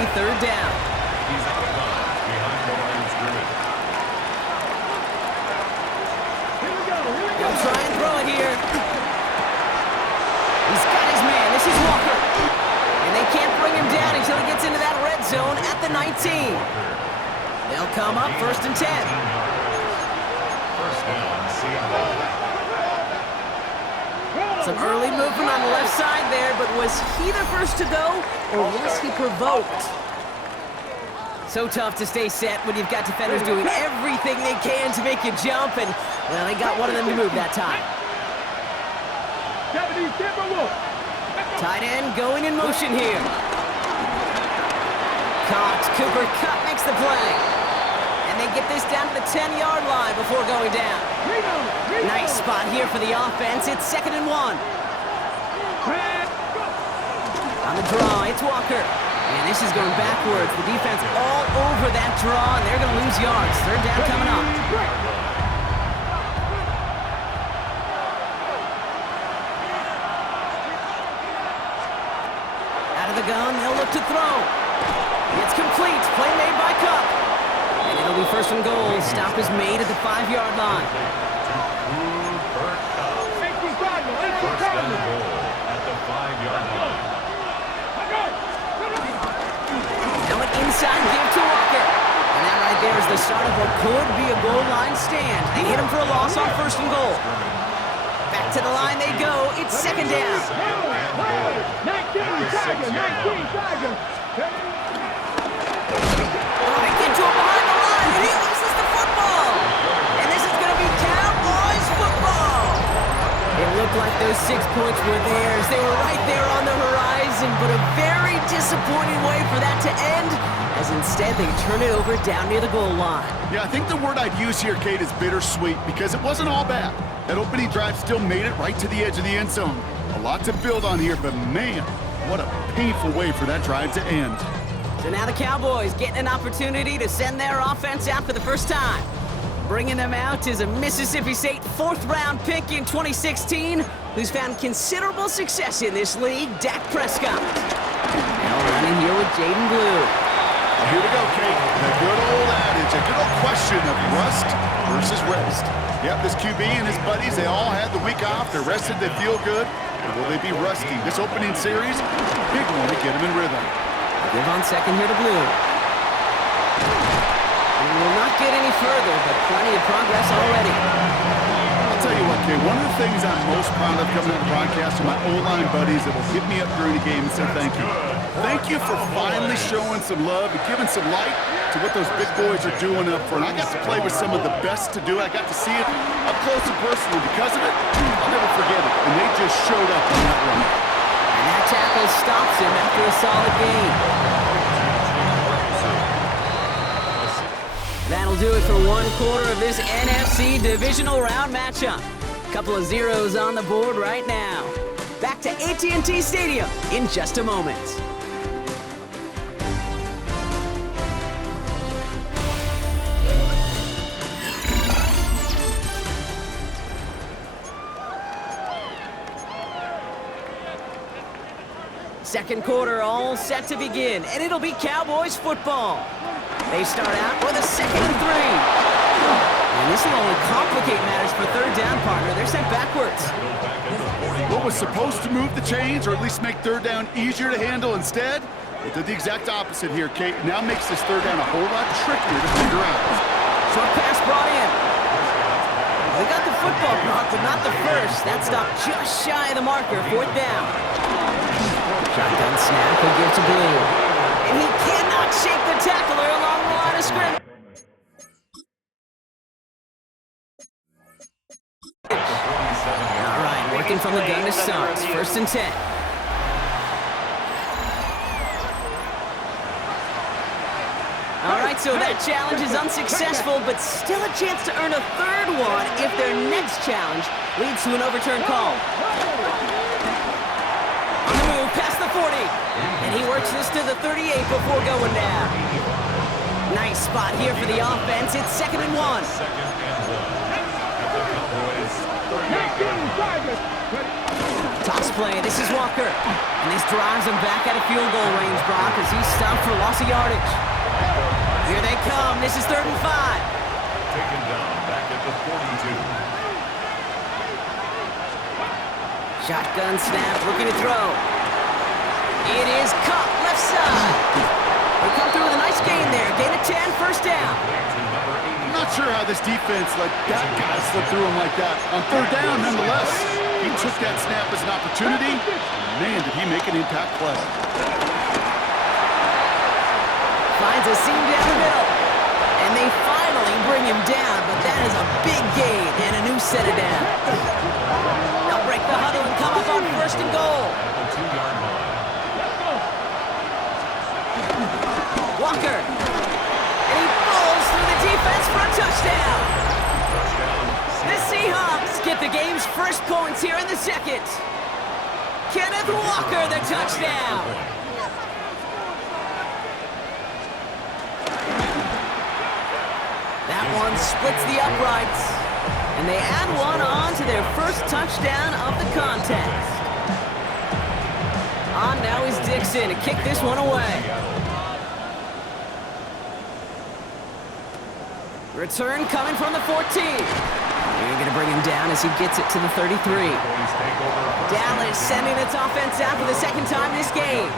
be third down. He's at the line behind the line of scrimmage. He'll try and throw it here. He's got his man. This is Walker. And they can't bring him down until he gets into that red zone at the 19. They'll come up first and 10. First down, Seattle. Some early movement on the left side there, but was he the first to go, or was he provoked? So tough to stay set when you've got defenders doing everything they can to make you jump, and, well, they got one of them to move that time. Tight end going in motion here. Caught. Cooper Kupp makes the play. And they get this down to the 10-yard line before going down. Nice spot here for the offense. It's 2nd and 1. On the draw, it's Walker. And this is going backwards. The defense all over that draw, and they're going to lose yards. Third down coming up. Out of the gun, they'll look to throw. It's complete. Play made by Kupp. And it'll be first and goal. Stop is made at the 5-yard line. First and goal at the 5-yard line. Now an inside give to Walker. And that right there is the start of what could be a goal line stand. They hit him for a loss on first and goal. Back to the line they go. It's 2nd down. 19. They get to him behind the line, and he loses the football. And this is going to be Cowboys football. It looked like those 6 points were theirs. They were right there on the horizon, but a very disappointing way for that to end, as instead they turn it over down near the goal line. Yeah, I think the word I'd use here, Kate, is bittersweet, because it wasn't all bad. That opening drive still made it right to the edge of the end zone. A lot to build on here, but man, what a painful way for that drive to end. So now the Cowboys getting an opportunity to send their offense out for the first time. Bringing them out is a Mississippi State 4th-round pick in 2016, who's found considerable success in this league, Dak Prescott. Now running here with Jaden Blue. Here we go, Kate. The good old adage, a good old question of rust versus rest. Yep, this QB and his buddies, they all had the week off. They're rested, they feel good. Or will they be rusty? This opening series, big one to get them in rhythm. Give on second here to Blue. We will not get any further, but plenty of progress already. I'll tell you what, Kay, one of the things I'm most proud of coming to the broadcast are my O-line buddies that will hit me up during the game and say thank you. Thank you for finally showing some love and giving some light to what those big boys are doing up front. I got to play with some of the best to do it. I got to see it up close and personal. Because of it, I'll never forget it. And they just showed up on that run. And that tackle stops him after a solid gain. That'll do it for one quarter of this NFC divisional round matchup. Couple of zeros on the board right now. Back to AT&T Stadium in just a moment. Second quarter all set to begin, and it'll be Cowboys football. They start out with a 2nd and 3. And this will only complicate matters for third down, partner. They're sent backwards. What was supposed to move the chains, or at least make third down easier to handle instead, it did the exact opposite here, Kate. It now makes this third down a whole lot trickier to figure out. Short pass brought in. They got the football block, but not the first. That stopped just shy of the marker. 4th down. Shotgun snap, he'll give to Blue. And he cannot shake the tackler along the line of scrimmage. All right, working from the gun to start. 1st and 10. All right, so that challenge is unsuccessful, but still a chance to earn a 3rd one if their next challenge leads to an overturned call. On the move, past the 40. And he works this to the 38 before going down. Nice spot here for the offense. It's 2nd and 1. 2nd and 1. At the Cowboys Toss play. This is Walker. And this drives him back out of field goal range, Brock, as he's stopped for loss of yardage. Here they come. This is 3rd and 5. Taken down back at the 42. Shotgun snap, looking to throw. It is caught left side. They come through with a nice gain there. Gain of 10, first down. I'm not sure how this defense let that guy slip through him like that. On 3rd down, nonetheless, he took that snap as an opportunity. Man, did he make an impact play. Finds a seam down the middle. And they finally bring him down, but that is a big gain and a new set of down. They'll break the huddle and come up on 1st and goal. At the 2-yard line. Walker. And he falls through the defense for a touchdown. The Seahawks get the game's first points here in the 2nd. Kenneth Walker, the touchdown. That one splits the uprights. And they add one on to their first touchdown of the contest. On now is Dixon to kick this one away. Return coming from the 14. They're going to bring him down as he gets it to the 33. Dallas sending its offense out for the 2nd time this game.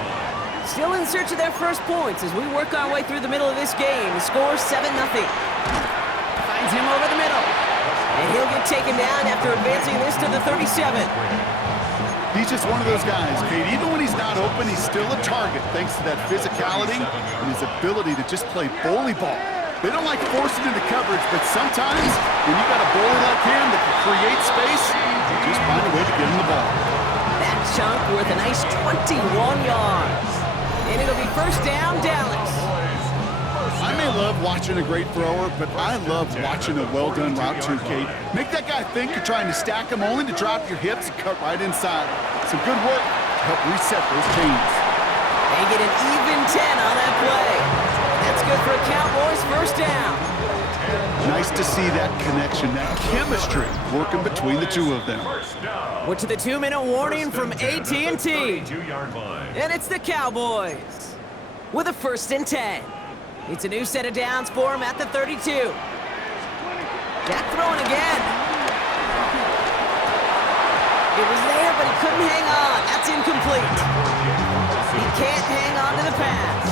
Still in search of their first points as we work our way through the middle of this game. The score 7-0. Finds him over the middle. And he'll get taken down after advancing this to the 37. He's just one of those guys, Kate. Even when he's not open, he's still a target thanks to that physicality and his ability to just play bully ball. They don't like forcing into coverage, but sometimes when you got a bully like him that can create space, you just find a way to get him the ball. That chunk worth a nice 21 yards. And it'll be first down, Dallas. I may love watching a great thrower, but I love watching a well-done route too, Kate. Make that guy think you're trying to stack him only to drop your hips and cut right inside. Some good work to help reset those chains. They get an even 10 on that play. That's good for a Cowboys first down. Nice to see that connection, that chemistry working between the two of them. We're to the 2-minute warning from AT&T. And it's the Cowboys with a 1st and 10. It's a new set of downs for him at the 32. Jack throwing again. It was there, but he couldn't hang on. That's incomplete. He can't hang on to the pass.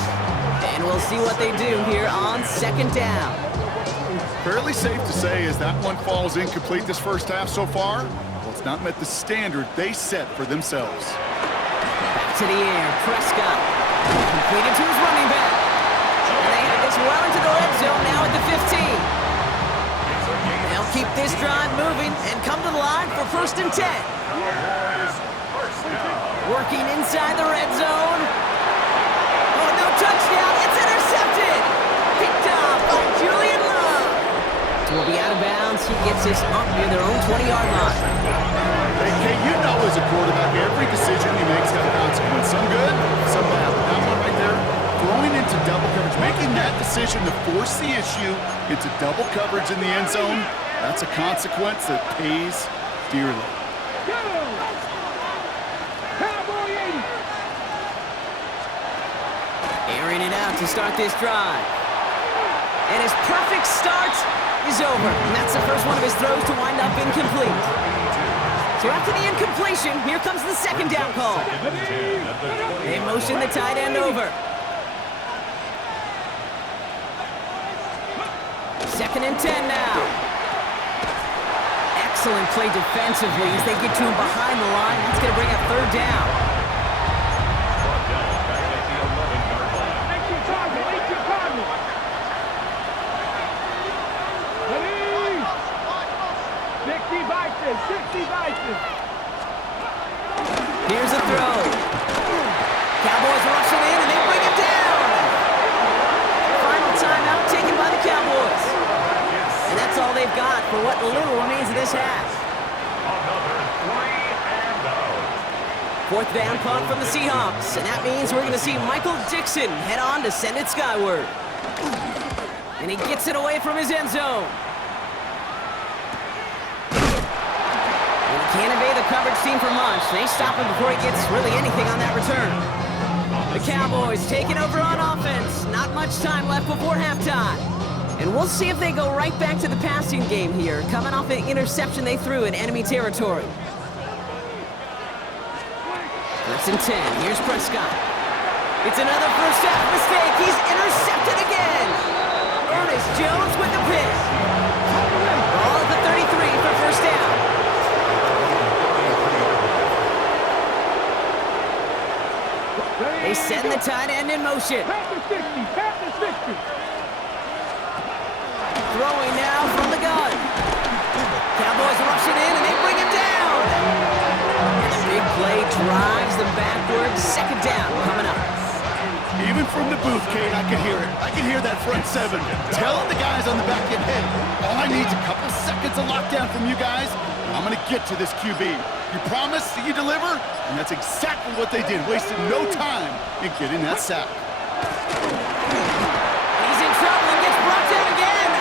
And we'll see what they do here on 2nd down. Fairly safe to say as that one falls incomplete this first half so far, well, it's not met the standard they set for themselves. Back to the air, Prescott. Completed to his running back. And they have this well into the red zone now at the 15. They'll keep this drive moving and come to the line for 1st and 10. Working inside the red zone. Oh, no touchdown. It's intercepted. Picked up by Julian Love. Will be out of bounds. He gets this up near their own 20-yard line. Hey, you know as a quarterback, every decision he makes has a consequence. Some good, some bad. But that one right there, throwing into double coverage, making that decision to force the issue into double coverage in the end zone, that's a consequence that pays dearly. Airing it out to start this drive. And his perfect start is over. And that's the first one of his throws to wind up incomplete. So after the incompletion, here comes the 2nd down call. They motion the tight end over. 2nd and 10 now. Excellent play defensively as they get to him behind the line. That's going to bring up 3rd down. Here's a throw. Cowboys rush it in and they bring it down. Final timeout taken by the Cowboys. And that's all they've got for what little remains of this half. 4th down punt from the Seahawks. And that means we're going to see Michael Dixon head on to send it skyward. And he gets it away from his end zone. Can't evade the coverage team for much. They stop him before he gets really anything on that return. The Cowboys taking over on offense. Not much time left before halftime. And we'll see if they go right back to the passing game here, coming off an interception they threw in enemy territory. 1st and 10. Here's Prescott. It's another first half mistake. He's intercepted again. Ernest Jones with the pick. Ball at the 33 for first down. They send the tight end in motion. Throwing now from the gun. Cowboys rush it in and they bring him down. And the big play drives them backwards. 2nd down coming up. Even from the booth, Kate, I can hear it. I can hear that front seven telling the guys on the back end, hey, all I need is a couple seconds of lockdown from you guys. I'm going to get to this QB. You promise that you deliver? And that's exactly what they did, wasted no time in getting that sack. He's in trouble and gets brought down again.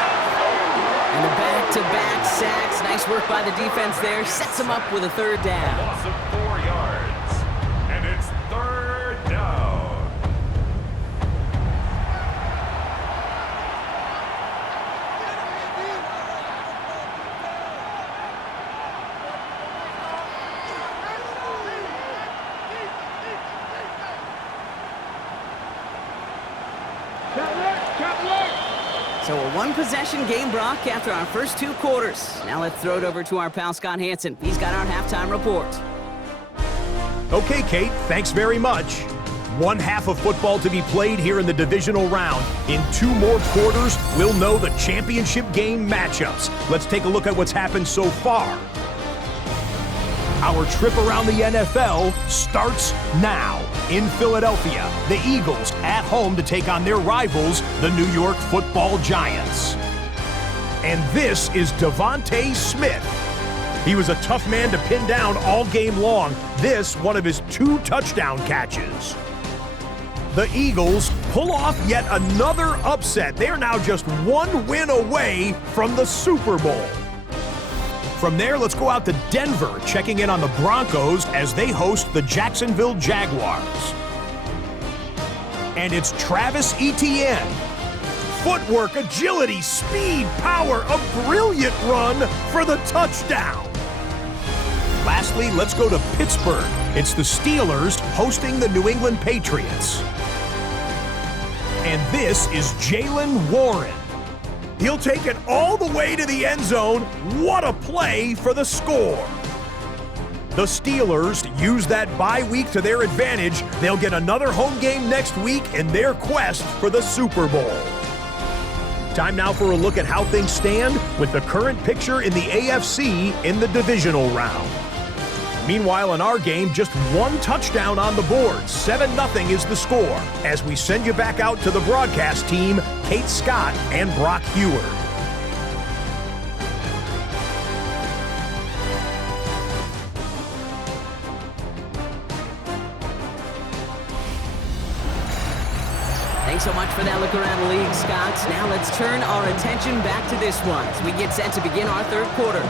And the back-to-back sacks. Nice work by the defense there. Sets him up with a 3rd down. Loss of 4 yards. And it's 3rd down. So a 1-possession game, Brock, after our first 2 quarters. Now let's throw it over to our pal Scott Hansen. He's got our halftime report. Okay, Kate, thanks very much. 1 half of football to be played here in the divisional round. In 2 more quarters, we'll know the championship game matchups. Let's take a look at what's happened so far. Our trip around the NFL starts now. In Philadelphia, the Eagles at home to take on their rivals, the New York Football Giants. And this is Devontae Smith. He was a tough man to pin down all game long. This, one of his 2 touchdown catches. The Eagles pull off yet another upset. They are now just 1 win away from the Super Bowl. From there, let's go out to Denver, checking in on the Broncos as they host the Jacksonville Jaguars. And it's Travis Etienne. Footwork, agility, speed, power, a brilliant run for the touchdown. Lastly, let's go to Pittsburgh. It's the Steelers hosting the New England Patriots. And this is Jaylen Warren. He'll take it all the way to the end zone. What a play for the score. The Steelers use that bye week to their advantage. They'll get another home game next week in their quest for the Super Bowl. Time now for a look at how things stand with the current picture in the AFC in the divisional round. Meanwhile, in our game, just 1 touchdown on the board. 7-0 is the score. As we send you back out to the broadcast team, Kate Scott and Brock Heward. Thanks so much for that look around the league, Scott. Now let's turn our attention back to this one as we get set to begin our 3rd quarter.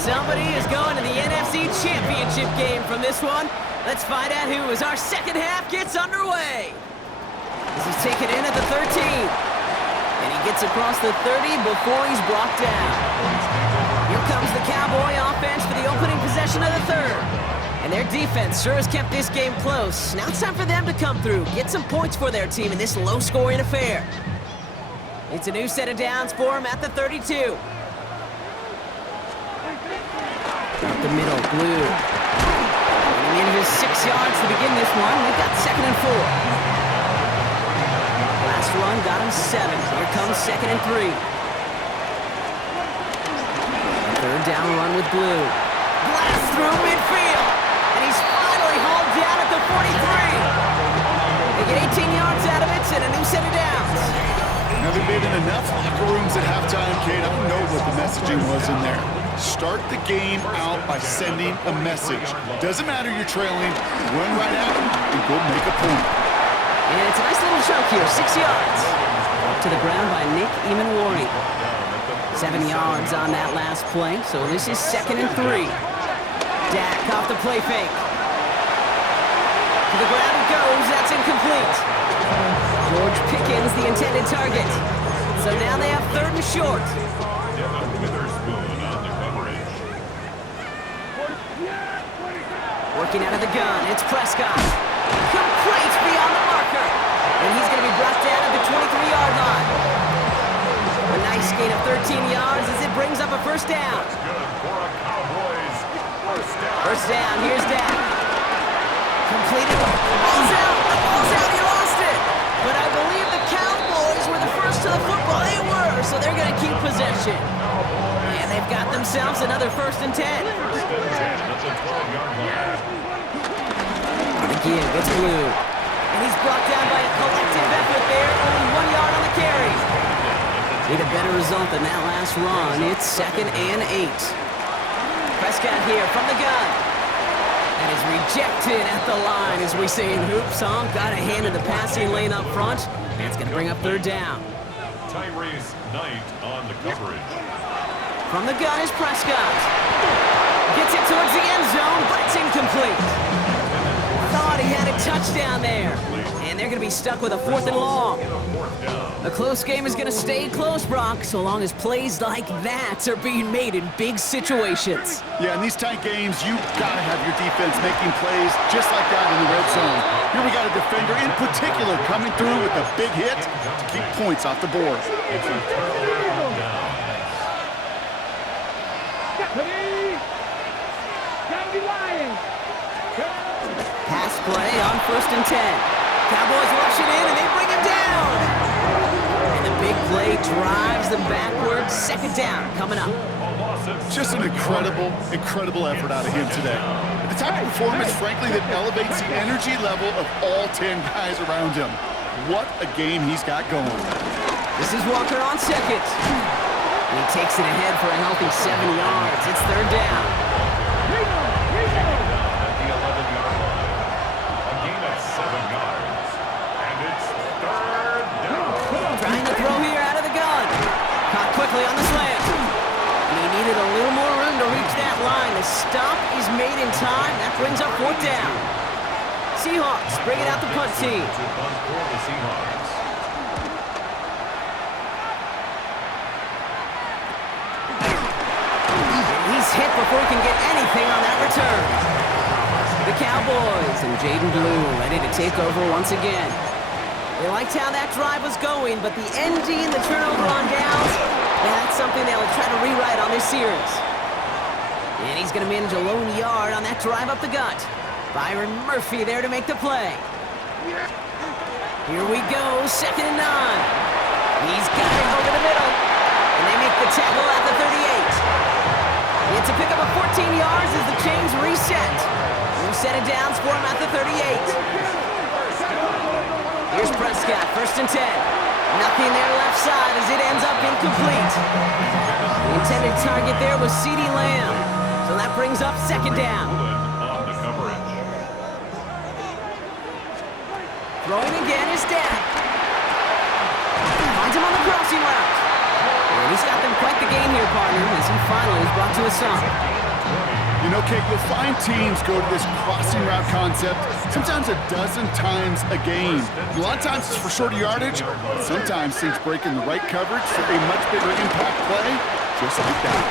Somebody is going to the NFC Championship game from this one. Let's find out who as our 2nd half gets underway. This is taken in at the 13. And he gets across the 30 before he's brought down. Here comes the Cowboy offense for the opening possession of the 3rd. And their defense sure has kept this game close. Now it's time for them to come through, get some points for their team in this low-scoring affair. It's a new set of downs for him at the 32. Up the middle, Blue. Getting into his 6 yards to begin this one. We've got 2nd and 4. Last run got him 7. Here comes 2nd and 3. 3rd down run with Blue. Blast through midfield. And he's finally hauled down at the 43. They get 18 yards out of it and a new set of downs. Now they've made it enough locker rooms at halftime, Kate. I don't know what the messaging was in there. Start the game out by sending a message. Doesn't matter you're trailing, run right at them and go make a point. And it's a nice little chunk here, 6 yards. Up to the ground by Nick Eamon-Warring. 7 yards on that last play, so this is 2nd and 3. Dak off the play fake. To the ground it goes. That's incomplete. George Pickens, the intended target. So now they have 3rd and short. Working out of the gun, it's Prescott. Complete beyond the marker. And he's going to be brought down at the 23-yard line. A nice gain of 13 yards as it brings up a first down. First down, here's Dak. Completed. Ball's out. The ball's out. He lost it. But I believe the Cowboys were the first to the football. They were, so they're going to keep possession. And they've got themselves another 1st and 10. That's a 12-yard line. Again, gets blue. And he's brought down by a collective effort there. Only 1 yard on the carry. Need a better result than that last run. It's 2nd and 8. Prescott here from the gun. That is rejected at the line, as we say in hoops. Got a hand in the passing lane up front. That's going to bring up 3rd down. Tyrese Knight on the coverage. From the gun is Prescott. Gets it towards the end zone, but it's incomplete. Thought he had a touchdown there. And they're going to be stuck with a 4th and long. A close game is going to stay close, Brock, so long as plays like that are being made in big situations. Yeah, in these tight games, you got to have your defense making plays just like that in the red zone. Here we got a defender in particular coming through with a big hit to keep points off the board. Pass play on 1st and 10. Cowboys rush it in and they bring him down. And the big play drives them backwards. 2nd down coming up. Just an incredible effort out of him today. The type of performance, frankly, that elevates the energy level of all 10 guys around him. What a game he's got going. This is Walker on 2nd. And he takes it ahead for a healthy 7 yards. It's 3rd down. Trying to throw here out of the gun. Caught quickly on the slant. And he needed a little more room to reach that line. The stop is made in time. That brings up 4th down. Seahawks bring it out the punt team. And he's hit before he can get anything on that return. The Cowboys and Jaden Blue ready to take over once again. They liked how that drive was going, but the NG and the turnover on downs, that's something they'll try to rewrite on this series. And he's going to manage a lone yard on that drive up the gut. Byron Murphy there to make the play. Here we go, 2nd and 9. He's got it over the middle. And they make the tackle at the 38. It's a pick up of 14 yards as the chains reset. New set of downs for him at the 38. Here's Prescott, 1st and 10. Nothing there left side as it ends up incomplete. The intended target there was CeeDee Lamb. So that brings up 2nd down. Throwing again is Dak. Finds him on the crossing route. And he's got them quite the game here, partner, as he finally is brought to a stop. You know, Kate, you'll find teams go to this crossing route concept sometimes a dozen times a game. A lot of times it's for shorter yardage, but sometimes things break in the right coverage for a much bigger impact play, just like that.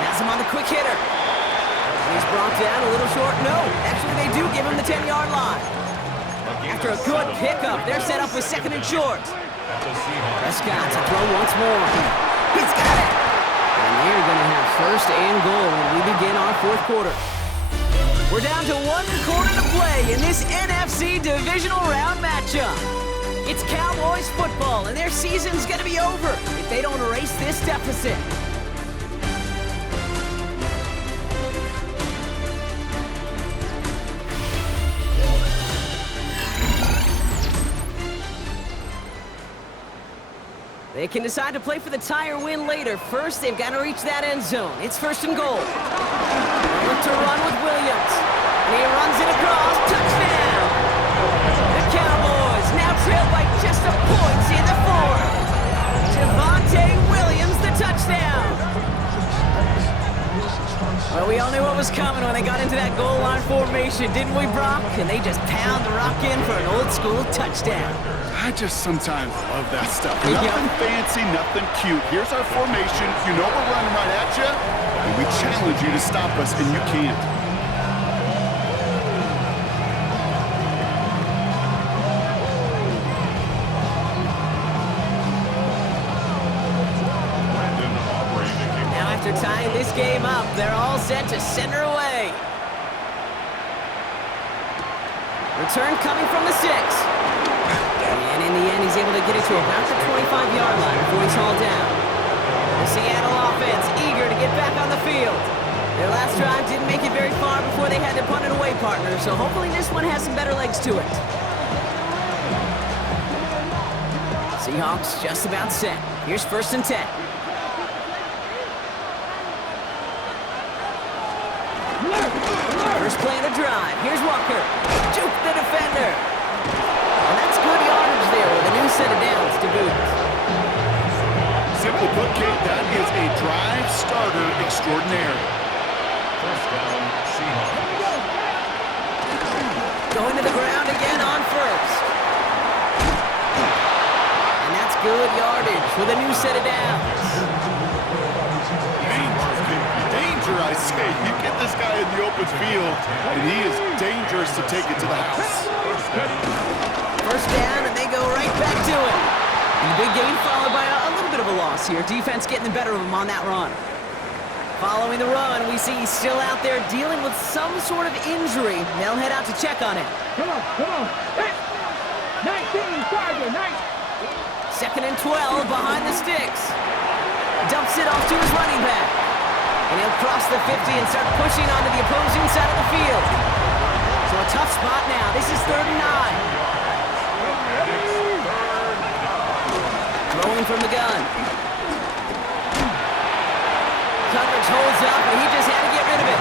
Has him on the quick hitter. And he's brought down a little short. No, actually they do give him the 10-yard line. After a good pickup, they're set up with 2nd and short. Prescott to throw once more. He's got it! And they're going to have 1st and goal when we begin our 4th quarter. We're down to 1 quarter to play in this NFC divisional round matchup. It's Cowboys football, and their season's going to be over if they don't erase this deficit. They can decide to play for the tie or win later. First, they've got to reach that end zone. It's 1st and goal. Look to run with Williams. And he runs it across. Touchdown! The Cowboys now trail by just a point in the 4th. Javonte Williams, the touchdown. Well, we all knew what was coming when they got into formation, didn't we, Brock? And they just pound the rock in for an old-school touchdown. I just sometimes love that stuff. Yeah. Nothing fancy, nothing cute. Here's our formation. You know we're running right at you, and we challenge you to stop us, and you can't. Now after tying this game up, they're all set to send her away. Return coming from the 6. And in the end, he's able to get it to about the 25-yard line before he's hauled down. The Seattle offense eager to get back on the field. Their last drive didn't make it very far before they had to punt it away, partner, so hopefully this one has some better legs to it. Seahawks just about set. Here's 1st and 10. First play of the drive. Here's Walker. Juke the defender. And that's good yardage there with a new set of downs to boot. Simply put, Kate, that is a drive starter extraordinaire. First down, Seahawks. Going to the ground again on 1st. And that's good yardage with a new set of downs. Danger, I say. You get this guy in the open field, and he is dangerous to take it to the house. First down, and they go right back to it. And the big gain followed by a little bit of a loss here. Defense getting the better of him on that run. Following the run, we see he's still out there dealing with some sort of injury. They'll head out to check on him. Come on. Hey, 19, target, 19. 2nd and 12 behind the sticks. Dumps it off to his running back. And he'll cross the 50 and start pushing onto the opposing side of the field. So a tough spot now. This is 3rd and 9. Throwing from the gun. Coverage holds up, and he just had to get rid of it.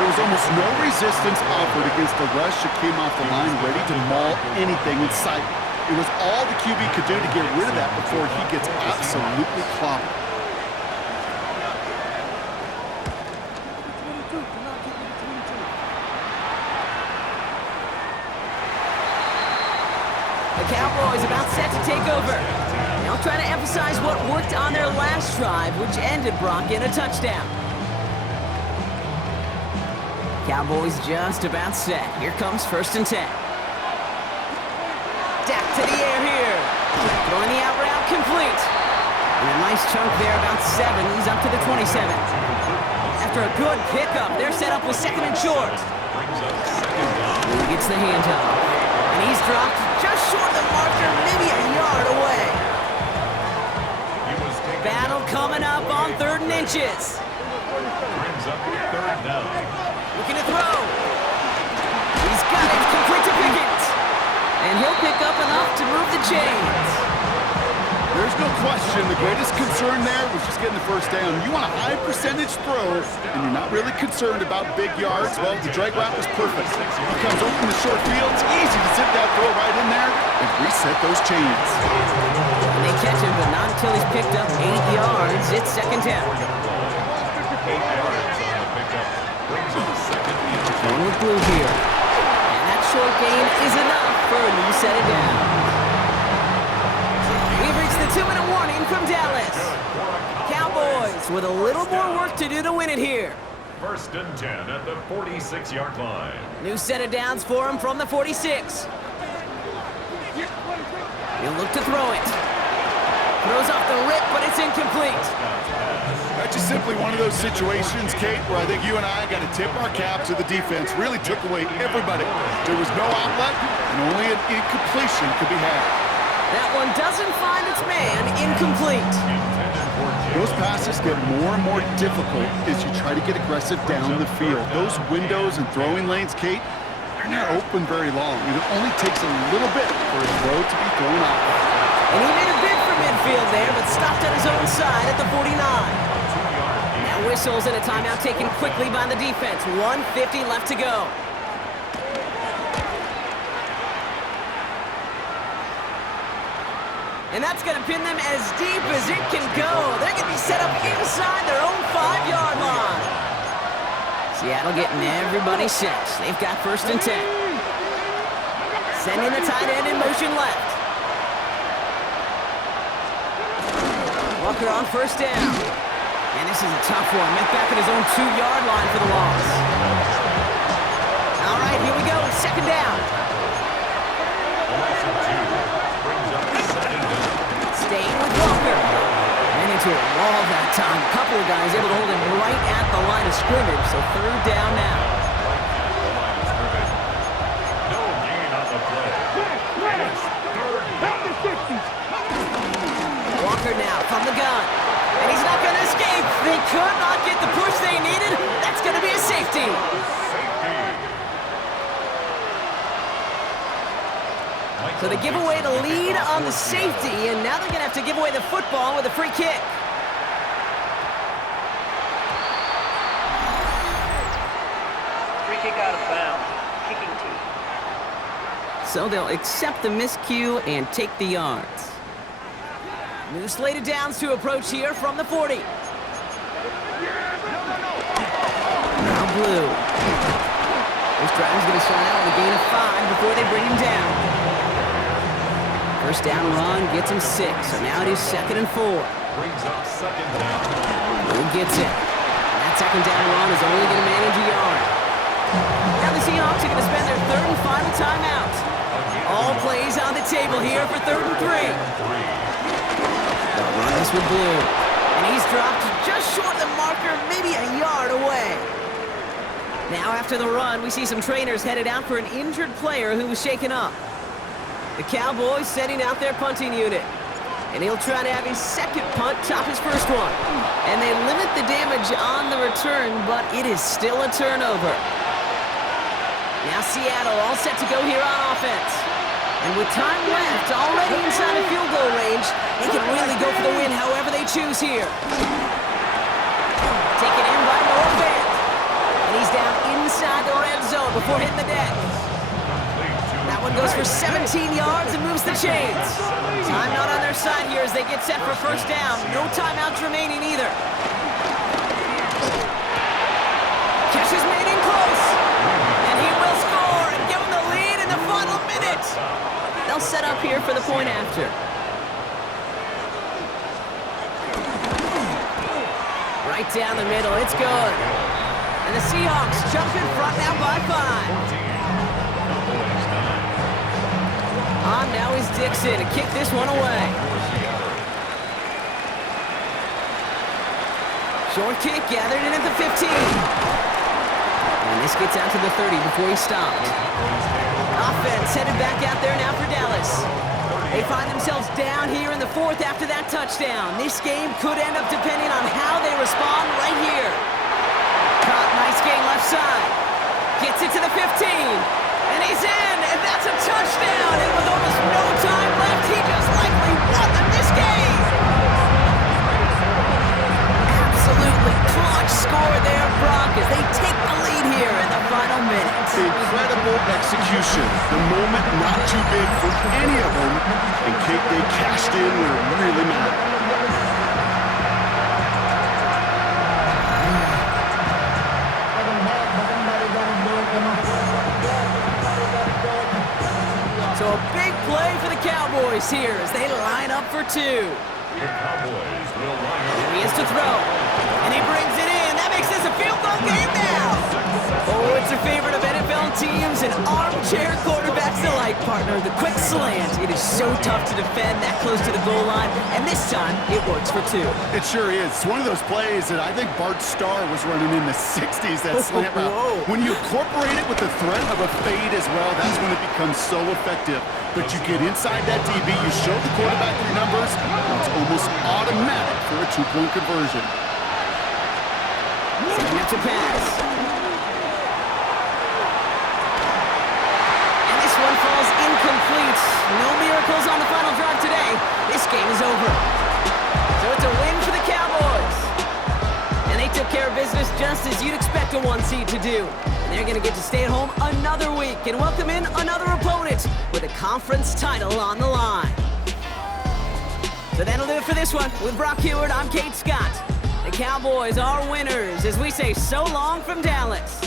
There was almost no resistance offered against the rush that came off the line ready to maul anything in sight. It was all the QB could do to get rid of that before he gets absolutely clobbered. The Cowboys about set to take over. Now trying to emphasize what worked on their last drive, which ended Brock in a touchdown. Cowboys just about set. Here comes 1st and 10. Dak to the air here. Throwing the out route complete. And a nice chunk there, about 7. He's up to the 27. After a good pickup, they're set up with 2nd and short. He gets the handoff. And he's dropped just short of the marker, maybe a yard away. Battle coming up on 3rd and inches. Brings up 3rd down. Looking to throw. He's got it, complete to Pickens. And he'll pick up enough to move the chains. There's no question the greatest concern there was just getting the first down. You want a high percentage throw, and you're not really concerned about big yards. Well, the drag route was perfect. He comes open the short field. It's easy to zip that throw right in there and reset those chains. And they catch him, but not until he's picked up 8 yards. It's 2nd down. 8 yards on the pickup. Brings up 2nd and Going with blue here. And that short gain is enough for a new set of downs. We've reached the 2-minute warning from Dallas. Cowboys with a little more work to do to win it here. 1st and 10 at the 46-yard line. New set of downs for him from the 46. He'll look to throw it. Throws off the rip, but it's incomplete. That's just simply one of those situations, Kate, where I think you and I got to tip our cap to the defense. Really took away everybody. There was no outlet, and only an incompletion could be had. That one doesn't find its man. Incomplete. Those passes get more and more difficult as you try to get aggressive down the field. Those windows and throwing lanes, Kate, they're not open very long. It only takes a little bit for a throw to be thrown off. And he made a bid for midfield there, but stopped on his own side at the 49. Now whistles and a timeout taken quickly by the defense. 1:50 left to go. And that's going to pin them as deep as it can go. They're going to be set up inside their own 5-yard line. Seattle getting everybody set. They've got 1st and 10. Sending the tight end in motion left. Walker on 1st down. And this is a tough one. Met back at his own 2-yard line for the loss. All right, here we go. 2nd down. Staying with Walker. And into a wall that time. A couple of guys able to hold him right at the line of scrimmage. So 3rd down now. No gain on the play. It's 3rd down. Walker now from the gun. And he's not going to escape. They could not get the push they needed. That's going to be a safety. So they give away the lead on the safety, and now they're going to have to give away the football with a free kick. Free kick out of bounds. Kicking team. So they'll accept the miscue and take the yards. New slated downs to approach here from the 40. Now blue. This drive's going to start out with a gain of 5 before they bring him down. 1st down run gets him 6, so now it is 2nd and 4. Brings up 2nd down. Blue gets it. And that 2nd down run is only going to manage a yard. Now the Seahawks are going to spend their 3rd and final timeout. All plays on the table here for 3rd and 3. They'll run this with Blue. And he's dropped just short of the marker, maybe a yard away. Now after the run, we see some trainers headed out for an injured player who was shaken up. The Cowboys setting out their punting unit. And he'll try to have his 2nd punt top his 1st one. And they limit the damage on the return, but it is still a turnover. Now Seattle all set to go here on offense. And with time left, already inside of field goal range, they can really go for the win however they choose here. Taken in by Noah Fant. And he's down inside the red zone before hitting the deck. That one goes for 17 yards and moves the chains. Time not on their side here as they get set for 1st down. No timeouts remaining either. Catch is made in close. And he will score and give them the lead in the final minute. They'll set up here for the point after. Right down the middle, it's good. And the Seahawks jump in front now by 5. On now is Dixon to kick this one away. Short kick gathered in at the 15. And this gets out to the 30 before he stopped. Offense headed back out there now for Dallas. They find themselves down here in the 4th after that touchdown. This game could end up depending on how they respond right here. Caught, nice gain left side. Gets it to the 15. And he's in, and that's a touchdown. And with almost no time left, he just likely won this game. Absolutely clutch score there, Brock, as they take the lead here in the final minutes. Incredible execution. The moment not too big for any of them. And Kate, they cashed in where it really mattered. So a big play for the Cowboys here as they line up for 2. The Cowboys will line up. Here he is to throw. And he brings it in. That makes this a field goal game now. Oh, it's a favorite of NFL teams and armchair quarterbacks alike, partner. The quick slant. It is so tough to defend that close to the goal line. And this time, it works for 2. It sure is. It's one of those plays that I think Bart Starr was running in the 60s, that slant route. When you incorporate it with the threat of a fade as well, that's when it becomes so effective. But you get inside that DB, you show the quarterback your numbers, and it's almost automatic for a 2-point conversion. Setting up to pass. And this one falls incomplete. No miracles on the final drive today. This game is over. So it's a win for the Cowboys. And they took care of business just as you'd expect a 1 seed to do. And they're going to get to stay at home another week and welcome in another opponent with a conference title on the line. So that'll do it for this one. With Brock Heward, I'm Kate Scott. The Cowboys are winners as we say so long from Dallas.